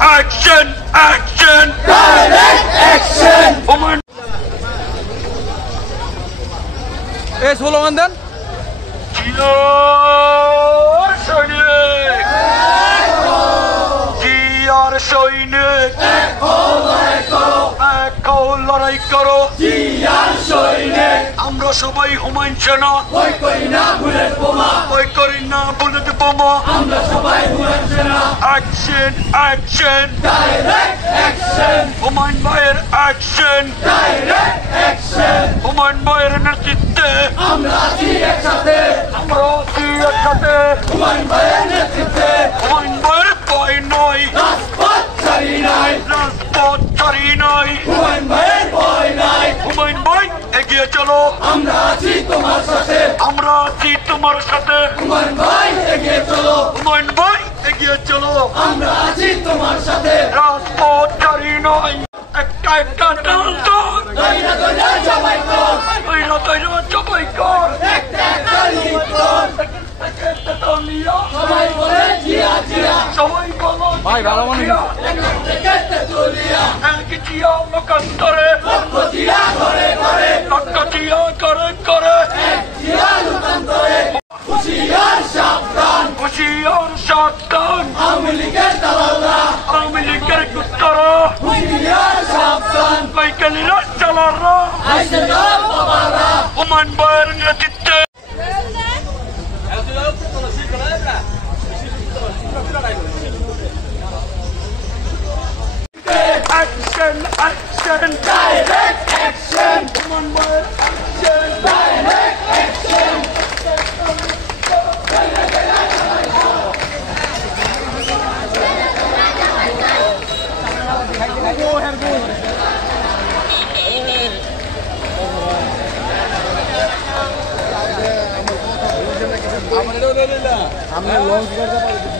Action! Action! Direct action! Woman! Hey, slogan then. সৈনিক লড়াই করো আমরা সবাই হুমায়ুন সেনা ভয় করি না বুলেট বোমা আমরা সবাই হুমায়ুন সেনা action action direct action Humayun ভাইয়ের অ্যাকশন ডাইরেক্ট অ্যাকশন হুমায়ুন ভাইয়ের নেতৃত্বে আমরা আছি একসাথে হুমায়ুন ভাইয়ের নেতৃত্বে হুমায়ুন ভাইয়ের ভয় নয় রাজপথ ছাড়ি নাই হুমায়ুন ভাইয়ের ভয় নাই হুমায়ুন ভাই এগিয়ে চলো আমরা আছি তোমার সাথে হুমায়ুন ভাই এগিয়ে চলো আমরা আছি তোমার সাথে রাজপথ ছাড়ি নাই একটা টান জবাই কর সবাই বলে জিয়া সবাই বলো ভাই ভালো মানুষ জিয়া লোকান্তরে লক্ষ জিয়া ঘরে হুশিয়ার সাবধান আওয়ামী লীগের দালালরা আওয়ামী লীগের কুত্তারা হুশিয়ার সাবধান বৈজ্ঞানিকরা চালাররা হুমায়ুন ভাইয়ের নেতৃত্বে Action! Action! Direct action! Action! Direct action! हमने लॉन्च कर दिया